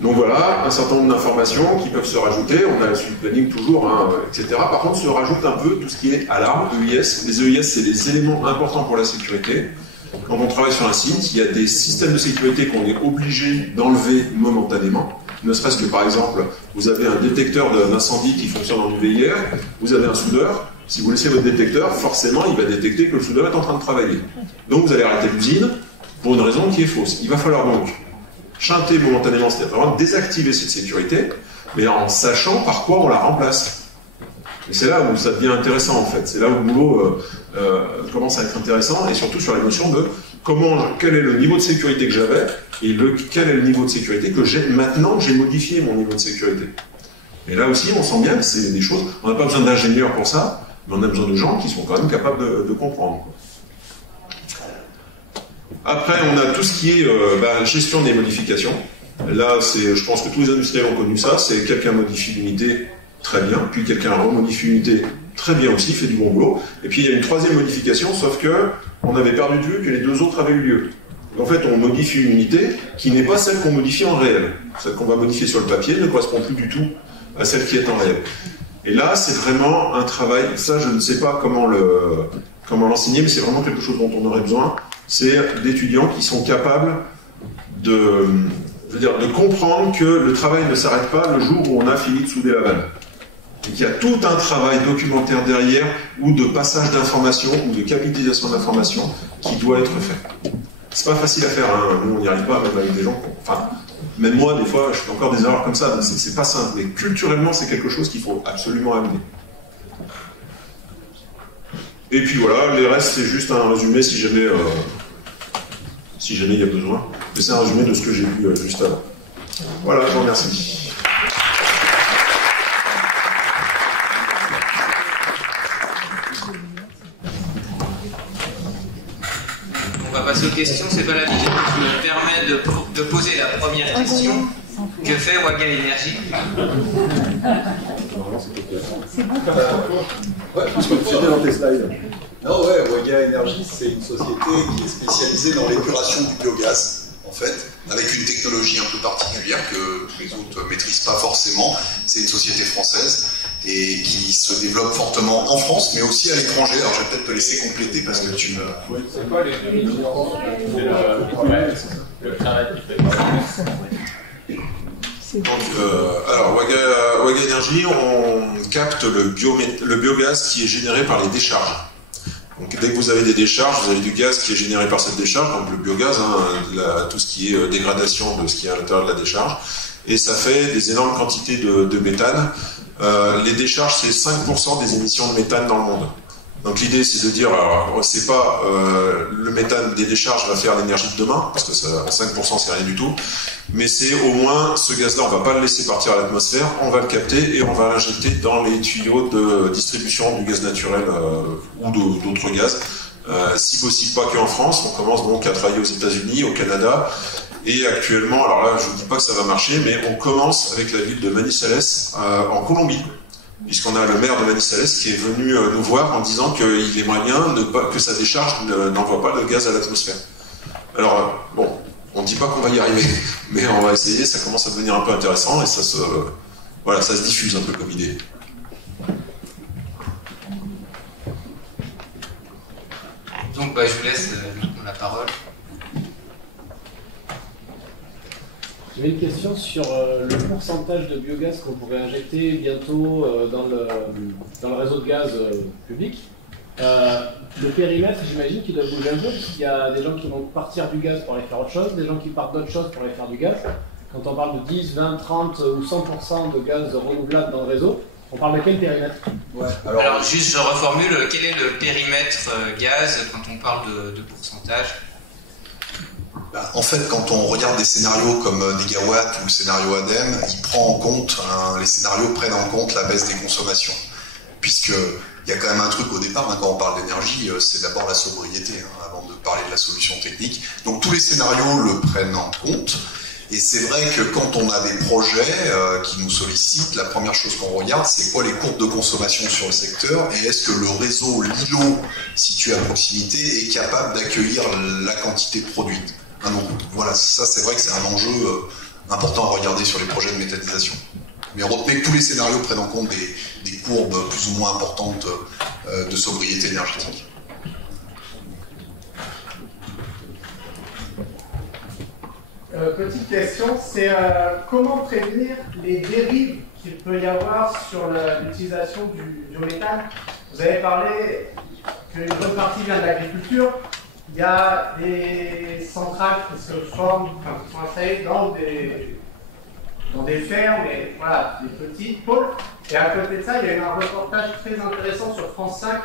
Donc voilà, un certain nombre d'informations qui peuvent se rajouter. On a le suivi planning toujours, etc. Par contre, se rajoute un peu tout ce qui est alarme, EIS. Les EIS, c'est des éléments importants pour la sécurité. Quand on travaille sur un site, il y a des systèmes de sécurité qu'on est obligé d'enlever momentanément. Ne serait-ce que, par exemple, vous avez un détecteur d'incendie qui fonctionne en UVIR, vous avez un soudeur. Si vous laissez votre détecteur, forcément, il va détecter que le soudeur est en train de travailler. Donc, vous allez arrêter l'usine pour une raison qui est fausse. Il va falloir donc chanter momentanément, c'est-à-dire vraiment désactiver cette sécurité, mais en sachant par quoi on la remplace. Et c'est là où ça devient intéressant, en fait. C'est là où le boulot commence à être intéressant, et surtout sur la notion de quel est le niveau de sécurité que j'avais, et quel est le niveau de sécurité que j'ai. Maintenant, j'ai modifié mon niveau de sécurité. Et là aussi, on sent bien que c'est des choses... On n'a pas besoin d'ingénieurs pour ça, mais on a besoin de gens qui sont quand même capables de comprendre. Après, on a tout ce qui est gestion des modifications. Là, je pense que tous les industriels ont connu ça. C'est quelqu'un modifie l'unité, très bien. Puis quelqu'un remodifie l'unité, très bien aussi, fait du bon boulot. Et puis il y a une troisième modification, sauf que on avait perdu de vue que les deux autres avaient eu lieu. En fait, on modifie une unité qui n'est pas celle qu'on modifie en réel. Celle qu'on va modifier sur le papier ne correspond plus du tout à celle qui est en réel. Et là, c'est vraiment un travail, ça je ne sais pas comment l'enseigner, mais c'est vraiment quelque chose dont on aurait besoin, c'est d'étudiants qui sont capables de comprendre que le travail ne s'arrête pas le jour où on a fini de souder la vanne. Et qu'il y a tout un travail documentaire derrière, ou de passage d'informations, ou de capitalisation d'informations, qui doit être fait. C'est pas facile à faire, hein. Nous on n'y arrive pas, même avec des gens. Enfin, même moi, des fois, je fais encore des erreurs comme ça, donc c'est pas simple. Mais culturellement, c'est quelque chose qu'il faut absolument amener. Et puis voilà, les restes, c'est juste un résumé si jamais il y a besoin. Mais c'est un résumé de ce que j'ai vu juste avant. Voilà, je vous remercie. On va passer aux questions, c'est pas la vidéo qui me permet de poser la première question. Que fait Waga Énergie? C'était dans tes slides. Non, ouais, Waga Énergie, c'est une société qui est spécialisée dans l'épuration du biogaz, en fait, avec une technologie un peu particulière que les autres ne maîtrisent pas forcément. C'est une société française et qui se développe fortement en France, mais aussi à l'étranger. Alors, je vais peut-être te laisser compléter parce que tu me... C'est quoi les alors, Waga Énergie, on capte le biogaz qui est généré par les décharges. Donc, dès que vous avez des décharges, vous avez du gaz qui est généré par cette décharge, donc le biogaz, tout ce qui est dégradation de ce qui est à l'intérieur de la décharge, et ça fait des énormes quantités de méthane. Les décharges, c'est 5% des émissions de méthane dans le monde. Donc l'idée, c'est de dire, alors, c'est pas le méthane des décharges va faire l'énergie de demain, parce que ça, 5% c'est rien du tout, mais c'est au moins ce gaz-là, on va pas le laisser partir à l'atmosphère, on va le capter et on va l'injecter dans les tuyaux de distribution du gaz naturel ou d'autres gaz. Si possible pas qu'en France, on commence donc à travailler aux États-Unis, au Canada, et actuellement, alors là, je vous dis pas que ça va marcher, mais on commence avec la ville de Manizales en Colombie. Puisqu'on a le maire de Manizales qui est venu nous voir en disant qu'il aimerait bien que sa décharge n'envoie pas de gaz à l'atmosphère. Alors, bon, on ne dit pas qu'on va y arriver, mais on va essayer, ça commence à devenir un peu intéressant et ça se diffuse un peu comme idée. Donc, je vous laisse la parole. J'avais une question sur le pourcentage de biogaz qu'on pourrait injecter bientôt dans le réseau de gaz public. Le périmètre, j'imagine qu'il doit bouger un peu, parce qu'il y a des gens qui vont partir du gaz pour aller faire autre chose, des gens qui partent d'autre chose pour aller faire du gaz. Quand on parle de 10, 20, 30 ou 100% de gaz renouvelable dans le réseau, on parle de quel périmètre? Ouais. Alors juste, je reformule, quel est le périmètre gaz quand on parle de pourcentage? En fait, quand on regarde des scénarios comme Négawatt ou le scénario ADEME, il prend en compte, les scénarios prennent en compte la baisse des consommations. Puisqu'il y a quand même un truc au départ, quand on parle d'énergie, c'est d'abord la sobriété, avant de parler de la solution technique. Donc tous les scénarios le prennent en compte. Et c'est vrai que quand on a des projets qui nous sollicitent, la première chose qu'on regarde, c'est quoi les courbes de consommation sur le secteur et est-ce que le réseau, l'îlot situé à proximité, est capable d'accueillir la quantité produite. Donc voilà, ça c'est vrai que c'est un enjeu important à regarder sur les projets de méthanisation. Mais retenez que tous les scénarios prennent en compte des courbes plus ou moins importantes de sobriété énergétique. Petite question, c'est comment prévenir les dérives qu'il peut y avoir sur l'utilisation du méthane? Vous avez parlé qu'une bonne partie vient de l'agriculture. Il y a des centrales qui se forment, qui sont installées dans des fermes, et voilà, des petits pôles. Et à côté de ça, il y a eu un reportage très intéressant sur France 5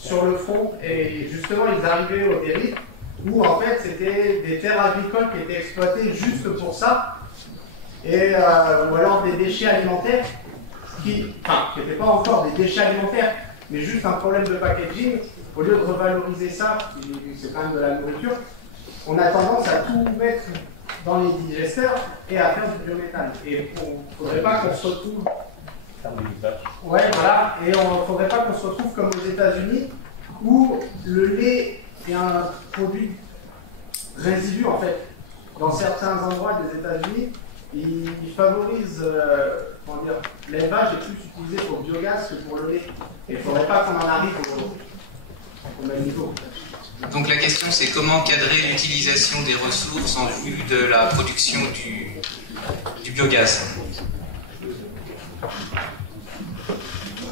sur le front, et justement, ils arrivaient aux dérives, où en fait, c'était des terres agricoles qui étaient exploitées juste pour ça, et, ou alors des déchets alimentaires, qui n'étaient pas encore des déchets alimentaires, mais juste un problème de packaging. Au lieu de revaloriser ça, c'est quand même de la nourriture, on a tendance à tout mettre dans les digesteurs et à faire du biométhane. Et il ne faudrait pas qu'on se retrouve... Ouais, voilà. Et il ne faudrait pas qu'on se retrouve comme aux États-Unis, où le lait est un produit résidu, en fait. Dans certains endroits des États-Unis, ils favorisent l'élevage est plus utilisé pour le biogaz que pour le lait. Et il ne faudrait pas qu'on en arrive au même niveau. Donc la question c'est comment cadrer l'utilisation des ressources en vue de la production du biogaz.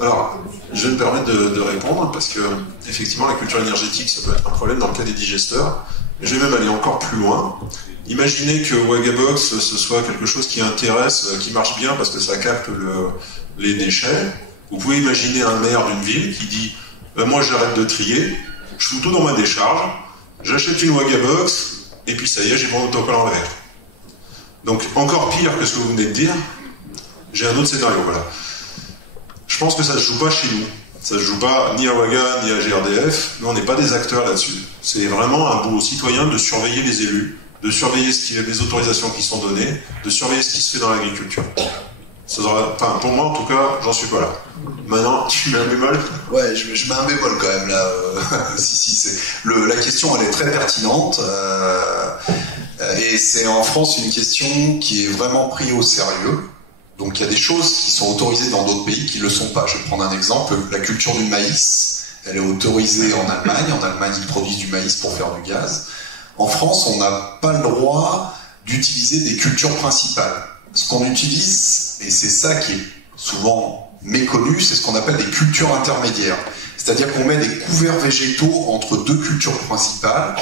Alors, je vais me permettre de répondre parce que, effectivement, la culture énergétique, ça peut être un problème dans le cas des digesteurs. Je vais même aller encore plus loin. Imaginez que Wagabox, ce soit quelque chose qui intéresse, qui marche bien parce que ça capte les déchets. Vous pouvez imaginer un maire d'une ville qui dit moi j'arrête de trier, je fous tout dans ma décharge, j'achète une Wagabox, et puis ça y est, j'ai mon autocollant vert. Donc encore pire que ce que vous venez de dire, j'ai un autre scénario, voilà. Je pense que ça ne se joue pas chez nous. Ça ne se joue pas ni à Waga, ni à GRDF. Nous, on n'est pas des acteurs là-dessus. C'est vraiment un boulot citoyen de surveiller les élus, de surveiller les autorisations qui sont données, de surveiller ce qui se fait dans l'agriculture. Enfin, pour moi, en tout cas, j'en suis pas là. Maintenant, tu mets un bémol? Ouais, je mets un bémol quand même, là. La question, elle est très pertinente. Et c'est en France une question qui est vraiment prise au sérieux. Donc il y a des choses qui sont autorisées dans d'autres pays qui ne le sont pas. Je vais prendre un exemple, la culture du maïs, elle est autorisée en Allemagne. En Allemagne, ils produisent du maïs pour faire du gaz. En France, on n'a pas le droit d'utiliser des cultures principales. Ce qu'on utilise, et c'est ça qui est souvent méconnu, c'est ce qu'on appelle des cultures intermédiaires. C'est-à-dire qu'on met des couverts végétaux entre deux cultures principales,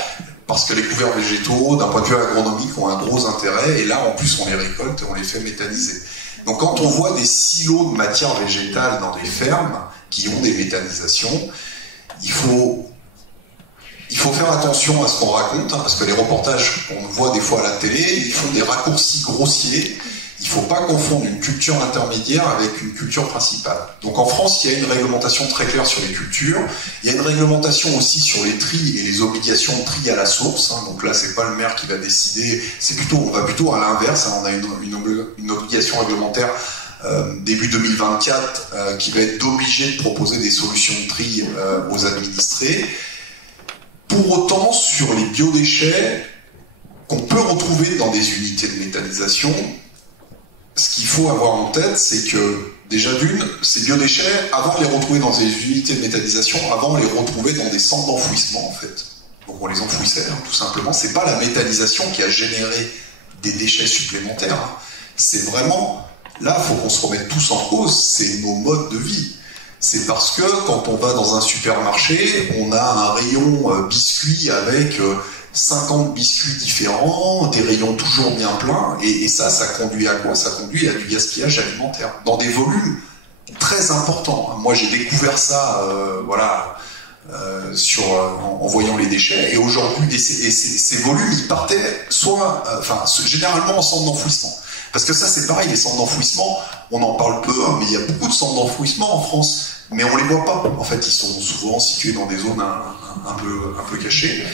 parce que les couverts végétaux, d'un point de vue agronomique, ont un gros intérêt, et là, en plus, on les récolte et on les fait méthaniser. Donc quand on voit des silos de matière végétale dans des fermes qui ont des méthanisations, il faut faire attention à ce qu'on raconte, hein, parce que les reportages qu'on voit des fois à la télé, ils font des raccourcis grossiers. Il ne faut pas confondre une culture intermédiaire avec une culture principale. Donc en France, il y a une réglementation très claire sur les cultures. Il y a une réglementation aussi sur les tris et les obligations de tri à la source. Hein. Donc là, c'est pas le maire qui va décider. On va plutôt à l'inverse. Hein. On a une obligation réglementaire début 2024 qui va être d'obliger de proposer des solutions de tri aux administrés. Pour autant, sur les biodéchets qu'on peut retrouver dans des unités de méthanisation, ce qu'il faut avoir en tête, c'est que, déjà d'une, ces biodéchets, avant de les retrouver dans des unités de méthanisation, avant on les retrouvait dans des centres d'enfouissement, en fait. Donc on les enfouissait, hein, tout simplement. C'est pas la méthanisation qui a généré des déchets supplémentaires. Hein. C'est vraiment, là, il faut qu'on se remette tous en cause, c'est nos modes de vie. C'est parce que, quand on va dans un supermarché, on a un rayon biscuits avec 50 biscuits différents, des rayons toujours bien pleins, et ça conduit à quoi? Ça conduit à du gaspillage alimentaire, dans des volumes très importants. Moi j'ai découvert ça en voyant les déchets, et aujourd'hui, ces volumes, ils partaient généralement en centre d'enfouissement. Parce que ça c'est pareil, les centres d'enfouissement, on en parle peu, hein, mais il y a beaucoup de centres d'enfouissement en France, mais on les voit pas. En fait, ils sont souvent situés dans des zones un peu cachées.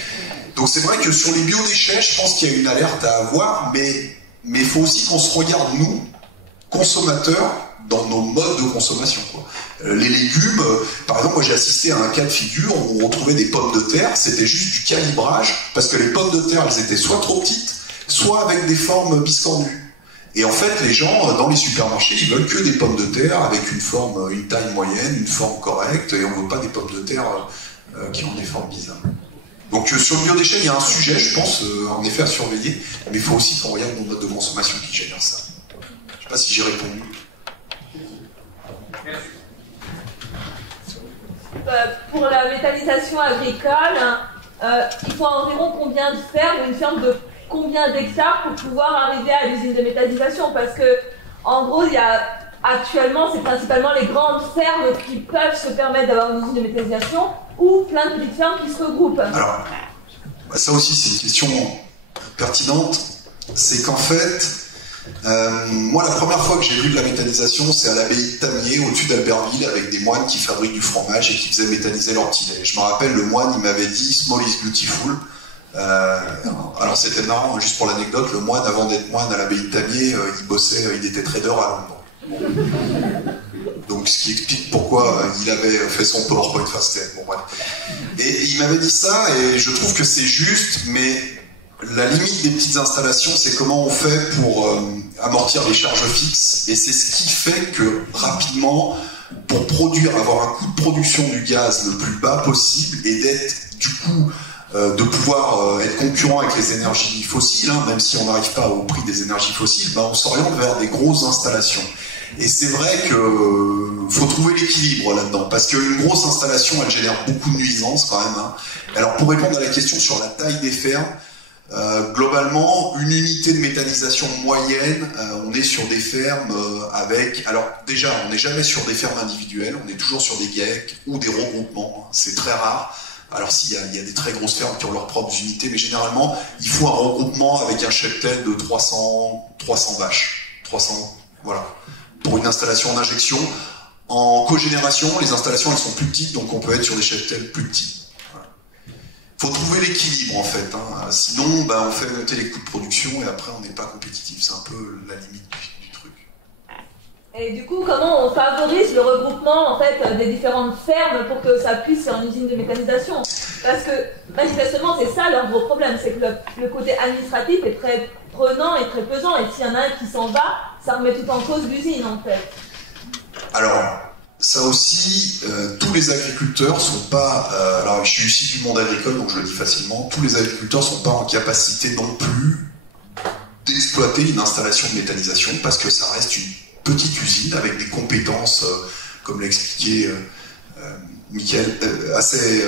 Donc c'est vrai que sur les biodéchets, je pense qu'il y a une alerte à avoir, mais il faut aussi qu'on se regarde, nous, consommateurs, dans nos modes de consommation, quoi. Les légumes, par exemple, moi j'ai assisté à un cas de figure où on retrouvait des pommes de terre, c'était juste du calibrage, parce que les pommes de terre, elles étaient soit trop petites, soit avec des formes biscornues. Et en fait, les gens, dans les supermarchés, ils veulent que des pommes de terre avec une taille moyenne, une forme correcte, et on ne veut pas des pommes de terre qui ont des formes bizarres. Donc sur le biodéchet, il y a un sujet, je pense, en effet, à surveiller, mais il faut aussi qu'on regarde nos modes de consommation qui génèrent ça. Je ne sais pas si j'ai répondu. Pour la méthanisation agricole, il faut environ combien de fermes, une ferme de combien d'hectares pour pouvoir arriver à l'usine de méthanisation? Parce que, en gros, actuellement, c'est principalement les grandes fermes qui peuvent se permettre d'avoir une usine de méthanisation ou plein de petites fermes qui se regroupent. Alors, ça aussi, c'est une question pertinente. C'est qu'en fait, moi, la première fois que j'ai vu de la méthanisation, c'est à l'abbaye de Tamier, au-dessus d'Albertville, avec des moines qui fabriquent du fromage et qui faisaient méthaniser leur petit lait. Je me rappelle, le moine, il m'avait dit « Small is beautiful ». Alors c'était marrant, juste pour l'anecdote, le moine, avant d'être moine à l'abbaye de Tamier, il était trader à Londres. Donc ce qui explique pourquoi il avait fait son PowerPoint Fast. Bon, bref. Et il m'avait dit ça, et je trouve que c'est juste, mais la limite des petites installations, c'est comment on fait pour amortir les charges fixes, et c'est ce qui fait que rapidement, pour avoir un coût de production du gaz le plus bas possible, et d'être du coup de pouvoir être concurrent avec les énergies fossiles, hein, même si on n'arrive pas au prix des énergies fossiles, on s'oriente vers des grosses installations. Et c'est vrai que faut trouver l'équilibre là-dedans, parce qu'une grosse installation, elle génère beaucoup de nuisances quand même. Hein. Alors pour répondre à la question sur la taille des fermes, globalement, une unité de méthanisation moyenne, on est sur des fermes avec... Alors déjà, on n'est jamais sur des fermes individuelles, on est toujours sur des GAEC ou des regroupements, hein. C'est très rare. Alors si, il y a des très grosses fermes qui ont leurs propres unités, mais généralement, il faut un regroupement avec un cheptel de 300 vaches. 300, voilà. Pour une installation en injection. En cogénération, les installations, elles sont plus petites, donc on peut être sur des cheptels plus petits. Voilà. Faut trouver l'équilibre, en fait. Hein. Sinon, on fait monter les coûts de production et après, on n'est pas compétitif. C'est un peu la limite du truc. Et du coup, comment on favorise le regroupement en fait, des différentes fermes pour que ça puisse faire une usine de méthanisation? Parce que manifestement, c'est ça leur gros problème, c'est que le côté administratif est très prenant et très pesant. Et s'il y en a un qui s'en va, ça remet tout en cause l'usine en fait. Alors, ça aussi, tous les agriculteurs sont pas... alors, je suis issu du monde agricole, donc je le dis facilement, tous les agriculteurs sont pas en capacité non plus d'exploiter une installation de méthanisation, parce que ça reste une petite usine avec des compétences, comme l'a expliqué Mickaël, assez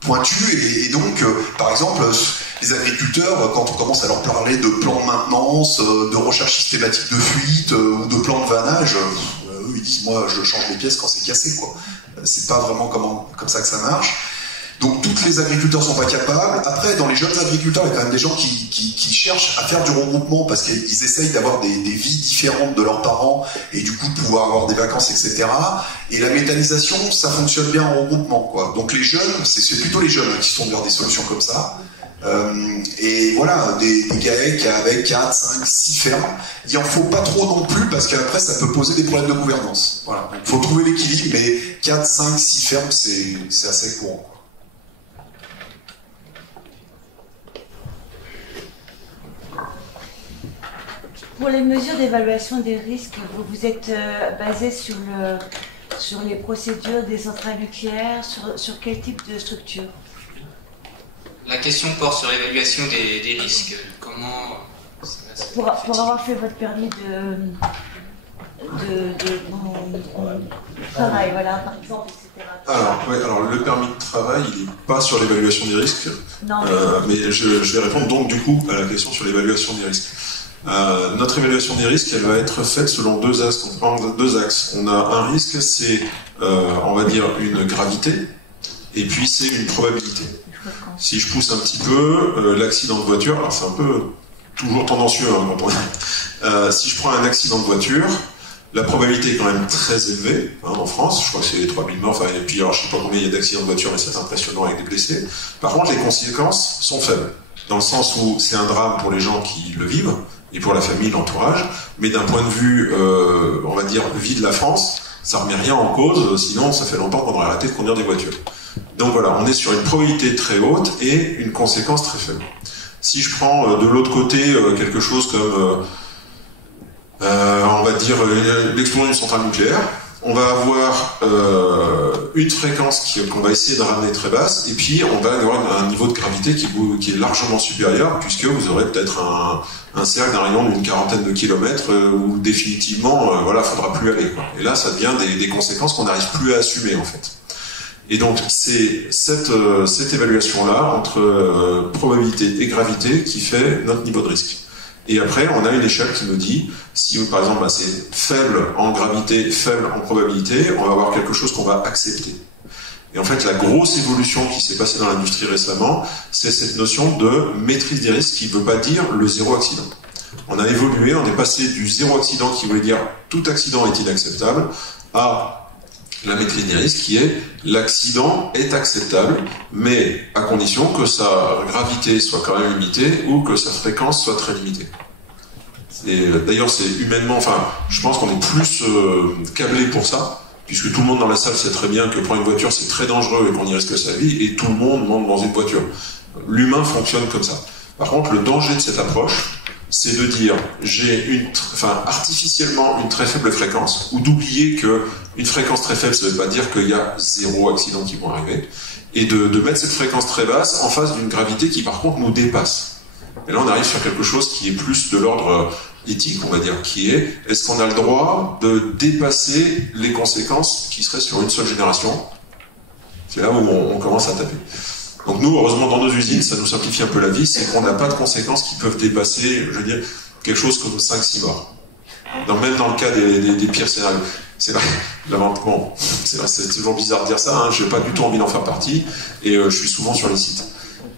pointues. Et donc, par exemple, les agriculteurs, quand on commence à leur parler de plans de maintenance, de recherche systématique de fuite ou de plans de vannage, eux ils disent moi je change les pièces quand c'est cassé, quoi. C'est pas vraiment comme ça que ça marche. Donc tous les agriculteurs sont pas capables. Après, dans les jeunes agriculteurs, il y a quand même des gens qui cherchent à faire du regroupement parce qu'ils essayent d'avoir des vies différentes de leurs parents et du coup de pouvoir avoir des vacances, etc. Et la méthanisation, ça fonctionne bien en regroupement, quoi. Donc les jeunes, c'est plutôt les jeunes qui sont vers des solutions comme ça. Et voilà, des GAEC avec 4, 5, 6 fermes. Il en faut pas trop non plus parce qu'après ça peut poser des problèmes de gouvernance. Voilà. Il faut trouver l'équilibre, mais 4, 5, 6 fermes, c'est assez courant. Pour les mesures d'évaluation des risques, vous vous êtes basé sur les procédures des centrales nucléaires, sur quel type de structure? La question porte sur l'évaluation des risques. Comment pour avoir fait votre permis de travail, voilà, par exemple, etc. Alors le permis de travail, il n'est pas sur l'évaluation des risques. Non, mais je vais répondre donc du coup à la question sur l'évaluation des risques. Notre évaluation des risques, elle va être faite selon deux axes. On a un risque, c'est, on va dire, une gravité, et puis c'est une probabilité. Si je pousse un petit peu, l'accident de voiture, alors c'est un peu toujours tendancieux hein, quand on si je prends un accident de voiture, la probabilité est quand même très élevée hein, en France, je crois que c'est 3000 morts, enfin, et puis alors je sais pas combien il y a d'accidents de voiture, mais c'est impressionnant avec des blessés. Par contre, les conséquences sont faibles, dans le sens où c'est un drame pour les gens qui le vivent, et pour la famille, l'entourage, mais d'un point de vue, on va dire, vie de la France, ça remet rien en cause, sinon ça fait longtemps qu'on aurait arrêté de conduire des voitures. Donc voilà, on est sur une probabilité très haute et une conséquence très faible. Si je prends de l'autre côté quelque chose comme, on va dire, l'explosion d'une centrale nucléaire, on va avoir une fréquence qu'on va essayer de ramener très basse, et puis on va avoir un niveau de gravité qui est largement supérieur, puisque vous aurez peut-être un cercle d'un rayon d'une quarantaine de kilomètres où définitivement, voilà, faudra plus aller, quoi. Et là, ça devient des conséquences qu'on n'arrive plus à assumer, en fait. Et donc, c'est cette évaluation-là, entre probabilité et gravité, qui fait notre niveau de risque. Et après, on a une échelle qui nous dit, si par exemple c'est faible en gravité, faible en probabilité, on va avoir quelque chose qu'on va accepter. Et en fait, la grosse évolution qui s'est passée dans l'industrie récemment, c'est cette notion de maîtrise des risques qui ne veut pas dire le zéro accident. On a évolué, on est passé du zéro accident qui voulait dire tout accident est inacceptable, à la maîtrise des risques qui est l'accident est acceptable, mais à condition que sa gravité soit quand même limitée ou que sa fréquence soit très limitée. Et d'ailleurs, c'est humainement, enfin, je pense qu'on est plus câblé pour ça, puisque tout le monde dans la salle sait très bien que prendre une voiture c'est très dangereux et qu'on y risque sa vie, et tout le monde monte dans une voiture. L'humain fonctionne comme ça. Par contre, le danger de cette approche, c'est de dire j'ai artificiellement une très faible fréquence, ou d'oublier que une fréquence très faible, ça ne veut pas dire qu'il y a zéro accident qui vont arriver, et de mettre cette fréquence très basse en face d'une gravité qui par contre nous dépasse. Et là on arrive sur quelque chose qui est plus de l'ordre éthique, on va dire, qui est, est-ce qu'on a le droit de dépasser les conséquences qui seraient sur une seule génération? C'est là où on commence à taper. Donc nous, heureusement, dans nos usines, ça nous simplifie un peu la vie, c'est qu'on n'a pas de conséquences qui peuvent dépasser, je veux dire, quelque chose comme 5-6 morts. Même dans le cas des pires scénarios. C'est toujours bizarre de dire ça, hein, je n'ai pas du tout envie d'en faire partie, et je suis souvent sur les sites.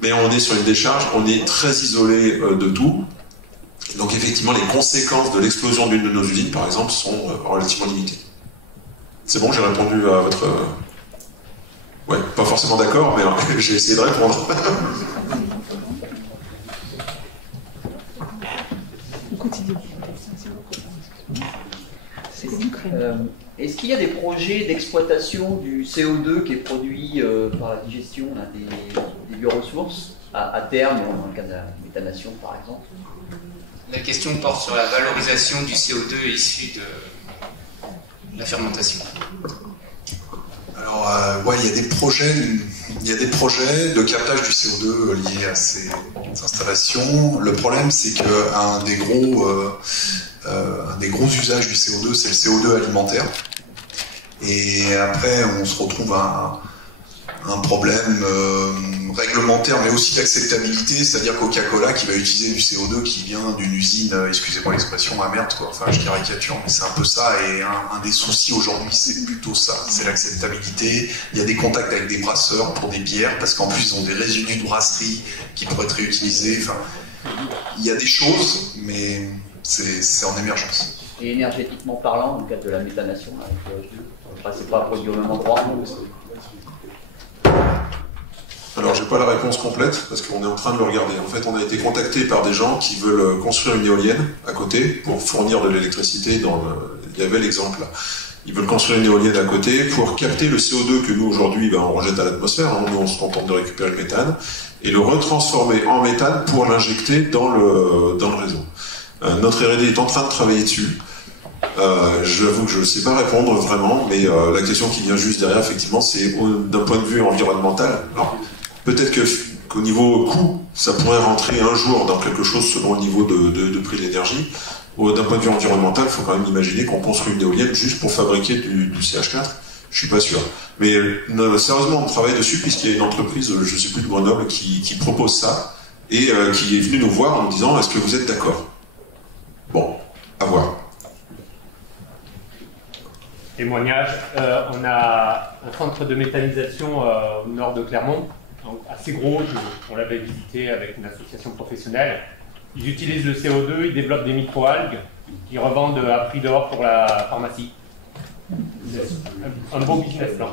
Mais on est sur une décharge, on est très isolé de tout. Donc effectivement, les conséquences de l'explosion d'une de nos usines, par exemple, sont relativement limitées. C'est bon, j'ai répondu à votre... Ouais, pas forcément d'accord, mais j'ai essayé de répondre. Est-ce qu'il y a des projets d'exploitation du CO2 qui est produit par la digestion des bioressources à terme, dans le cas de la méthanation par exemple? La question porte sur la valorisation du CO2 issu de la fermentation. Alors, ouais, il y a des projets de captage du CO2 liés à ces installations. Le problème, c'est qu'un des gros usages du CO2, c'est le CO2 alimentaire. Et après, on se retrouve à un problème réglementaire, mais aussi d'acceptabilité, c'est-à-dire Coca-Cola qui va utiliser du CO2 qui vient d'une usine, excusez-moi l'expression, à merde, quoi. Enfin, je caricature, mais c'est un peu ça, et un des soucis aujourd'hui, c'est plutôt ça, c'est l'acceptabilité. Il y a des contacts avec des brasseurs pour des bières, parce qu'en plus, ils ont des résidus de brasserie qui pourraient être réutilisés. Enfin, il y a des choses, mais c'est en émergence. Et énergétiquement parlant, dans le cadre de la méthanation, c'est pas produit au même endroit. Alors, j'ai pas la réponse complète, parce qu'on est en train de le regarder. En fait, on a été contacté par des gens qui veulent construire une éolienne à côté pour fournir de l'électricité. Il y avait l'exemple là. Ils veulent construire une éolienne à côté pour capter le CO2 que nous, aujourd'hui, on rejette à l'atmosphère. Nous, on se contente de récupérer le méthane et le retransformer en méthane pour l'injecter dans le réseau. Notre R&D est en train de travailler dessus. J'avoue que je ne sais pas répondre vraiment, mais la question qui vient juste derrière, effectivement, c'est d'un point de vue environnemental. Alors, peut-être qu'au niveau coût, ça pourrait rentrer un jour dans quelque chose selon le niveau de prix de l'énergie. D'un point de vue environnemental, il faut quand même imaginer qu'on construit une éolienne juste pour fabriquer du CH4. Je suis pas sûr. Mais sérieusement, on travaille dessus puisqu'il y a une entreprise, je ne sais plus de Grenoble, qui propose ça et qui est venue nous voir en nous disant « Est-ce que vous êtes d'accord ?» Bon, à voir. Témoignage. On a un centre de méthanisation au nord de Clermont, donc assez gros. On l'avait visité avec une association professionnelle. Ils utilisent le CO2, ils développent des microalgues qu'ils revendent à prix d'or pour la pharmacie. Un beau business plan.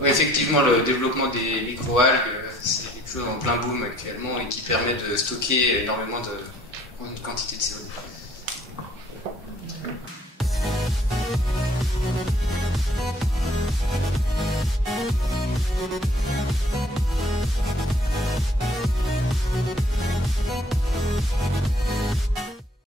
Oui, effectivement, le développement des microalgues, c'est quelque chose en plein boom actuellement et qui permet de stocker énormément de quantité de CO2.